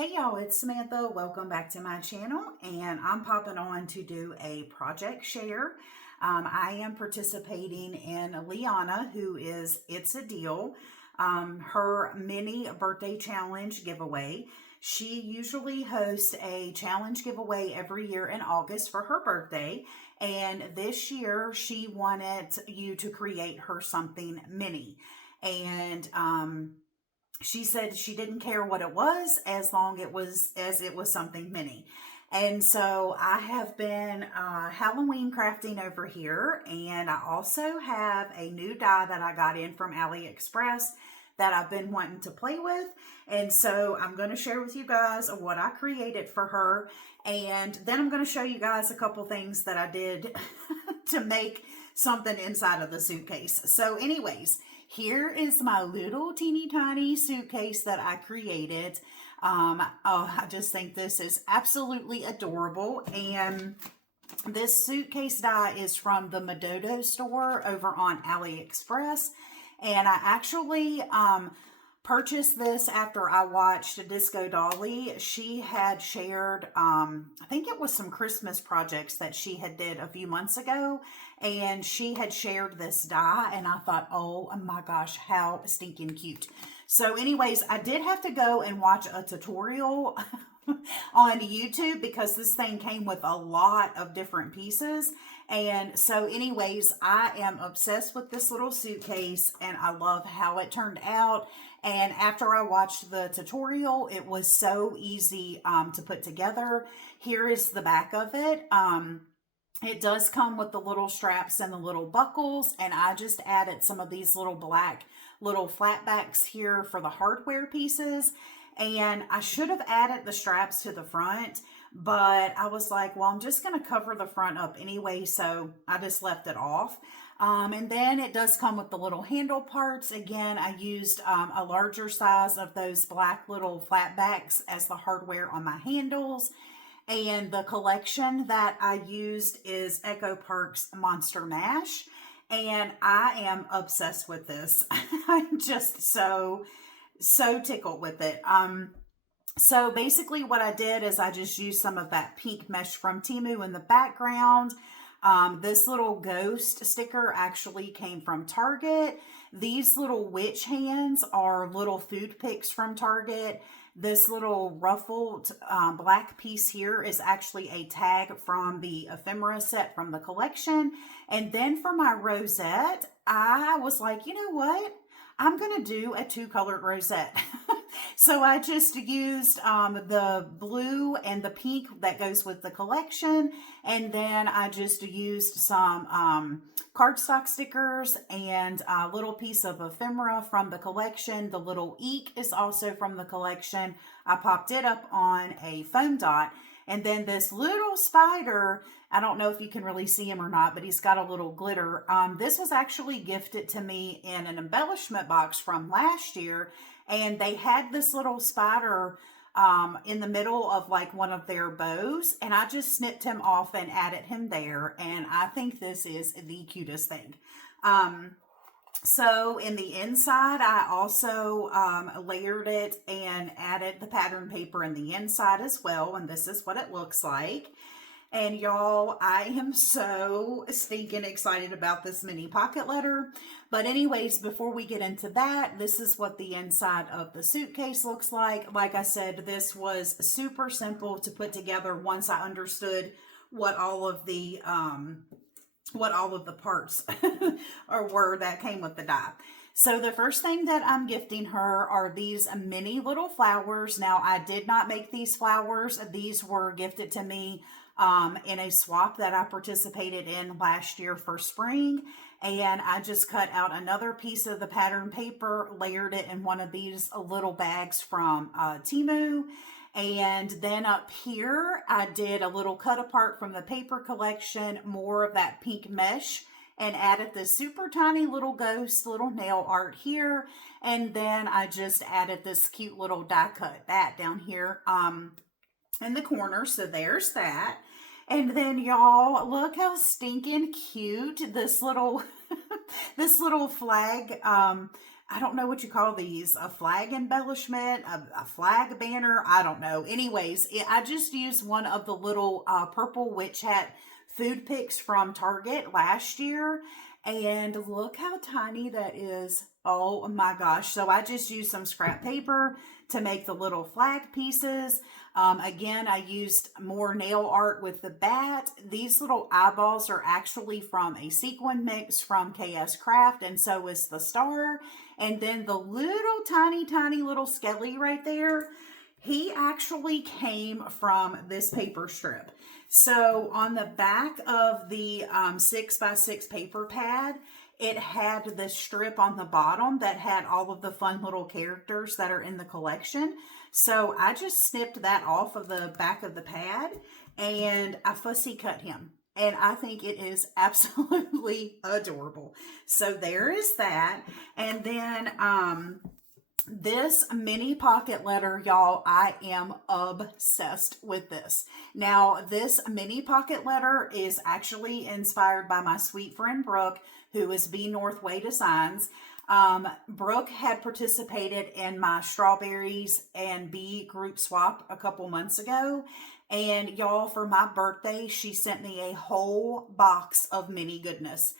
Hey y'all, it's Samantha. Welcome back to my channel, and I'm popping on to do a project share. I am participating in Liana, who is It's a Deal, her mini birthday challenge giveaway. She usually hosts a challenge giveaway every year in August for her birthday, and this year she wanted you to create her something mini. And she said she didn't care what it was as long as it was something mini. And so I have been Halloween crafting over here, and I also have a new die that I got in from AliExpress that I've been wanting to play with. And so I'm going to share with you guys what I created for her, and then I'm going to show you guys a couple things that I did to make something inside of the suitcase. So anyways, here is my little teeny tiny suitcase that I created. I just think this is absolutely adorable. And this suitcase die is from the Madodo store over on AliExpress. And I actually purchased this after I watched Disco Dolly. She had shared, I think it was some Christmas projects that she had did a few months ago, and she had shared this die, and I thought, oh my gosh, how stinking cute. So anyways, I did have to go and watch a tutorial on YouTube because this thing came with a lot of different pieces. And so anyways, I am obsessed with this little suitcase, and I love how it turned out. And after I watched the tutorial, it was so easy to put together. Here is the back of it. It does come with the little straps and the little buckles, and I just added some of these little black little flatbacks here for the hardware pieces. And I should have added the straps to the front, but I was like, well, I'm just going to cover the front up anyway, so I just left it off. And then it does come with the little handle parts. Again, I used a larger size of those black little flatbacks as the hardware on my handles. And the collection that I used is Echo Park's Monster Mash. And I am obsessed with this. I'm just so tickled with it. So basically what I did is I just used some of that pink mesh from Temu in the background. This little ghost sticker actually came from Target. These little witch hands are little food picks from Target. This little ruffled black piece here is actually a tag from the ephemera set from the collection. And then for my rosette, I was like, you know what? I'm going to do a two-colored rosette. So I just used the blue and the pink that goes with the collection. And then I just used some cardstock stickers and a little piece of ephemera from the collection. The little Eeeek is also from the collection. I popped it up on a foam dot. And then this little spider, I don't know if you can really see him or not, but he's got a little glitter. This was actually gifted to me in an embellishment box from last year. And they had this little spider in the middle of like one of their bows. And I just snipped him off and added him there. And I think this is the cutest thing. So in the inside, I also layered it and added the pattern paper in the inside as well. And this is what it looks like. And y'all, I am so stinking excited about this mini pocket letter. But anyways, before we get into that, this is what the inside of the suitcase looks like. Like I said, this was super simple to put together once I understood what all of the parts were that came with the die. So the first thing that I'm gifting her are these mini little flowers. Now, I did not make these flowers. These were gifted to me in a swap that I participated in last year for spring. And I just cut out another piece of the pattern paper, layered it in one of these little bags from Temu. And then up here, I did a little cut apart from the paper collection, more of that pink mesh, and added this super tiny little ghost, little nail art here. And then I just added this cute little die cut bat down here in the corner. So there's that. And then y'all, look how stinking cute this little this little flag I don't know what you call these, a flag embellishment, a flag banner, I don't know. Anyways, I just used one of the little purple witch hat food picks from Target last year, and look how tiny that is. Oh my gosh. So I just used some scrap paper to make the little flag pieces. Again, I used more nail art with the bat. These little eyeballs are actually from a sequin mix from KS Craft, and so is the star. And then the little tiny little skelly right there, he actually came from this paper strip. So on the back of the 6x6 paper pad, it had this strip on the bottom that had all of the fun little characters that are in the collection. So I just snipped that off of the back of the pad and I fussy cut him. And I think it is absolutely adorable. So there is that. And then this mini pocket letter, y'all, I am obsessed with this. Now, this mini pocket letter is actually inspired by my sweet friend Brooke, who is B Northway Designs. Brooke had participated in my strawberries and bee group swap a couple months ago. And y'all, for my birthday, she sent me a whole box of mini goodness.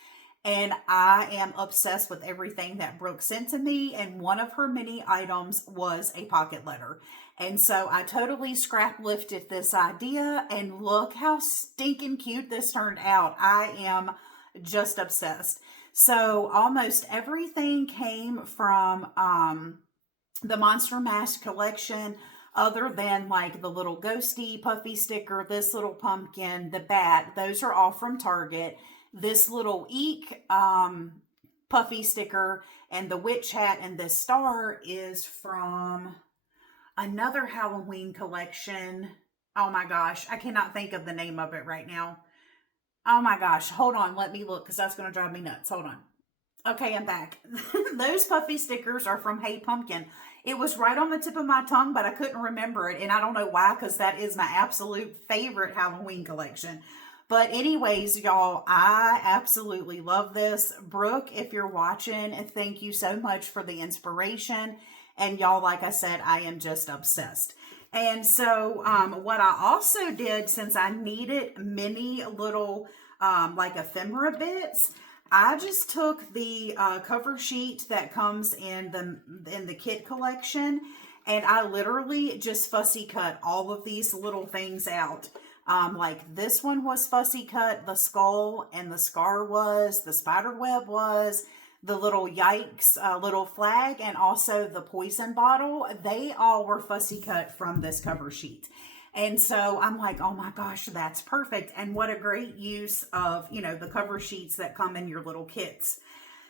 And I am obsessed with everything that Brooke sent to me. And one of her mini items was a pocket letter. And so I totally scrap lifted this idea. And look how stinking cute this turned out. I am just obsessed. So almost everything came from the Monster Mash collection, other than like the little ghosty puffy sticker, this little pumpkin, the bat. Those are all from Target. This little Eeeek puffy sticker and the witch hat and this star is from another Halloween collection. Oh my gosh, I cannot think of the name of it right now. Oh my gosh, hold on, let me look because that's going to drive me nuts. Hold on. Okay, I'm back. Those puffy stickers are from Hey Pumpkin. It was right on the tip of my tongue, but I couldn't remember it, and I don't know why, because that is my absolute favorite Halloween collection. But anyways, y'all, I absolutely love this. Brooke, if you're watching, thank you so much for the inspiration. And y'all, like I said, I am just obsessed. And so what I also did, since I needed many little like ephemera bits, I just took the cover sheet that comes in the kit collection, and I literally just fussy cut all of these little things out. Like this one was fussy cut, the skull and the scar was, the spider web was, the little yikes little flag, and also the poison bottle. They all were fussy cut from this cover sheet. And so I'm like, oh my gosh, that's perfect. And what a great use of, you know, the cover sheets that come in your little kits.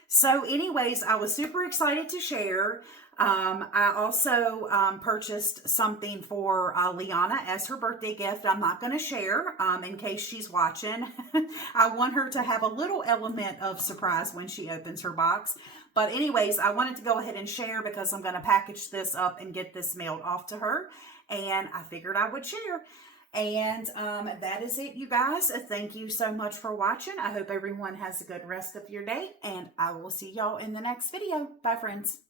So anyways, I was super excited to share. I also purchased something for Liana as her birthday gift. I'm not going to share in case she's watching. I want her to have a little element of surprise when she opens her box. But anyways, I wanted to go ahead and share because I'm going to package this up and get this mailed off to her. And I figured I would share. And that is it, you guys. Thank you so much for watching. I hope everyone has a good rest of your day. And I will see y'all in the next video. Bye, friends.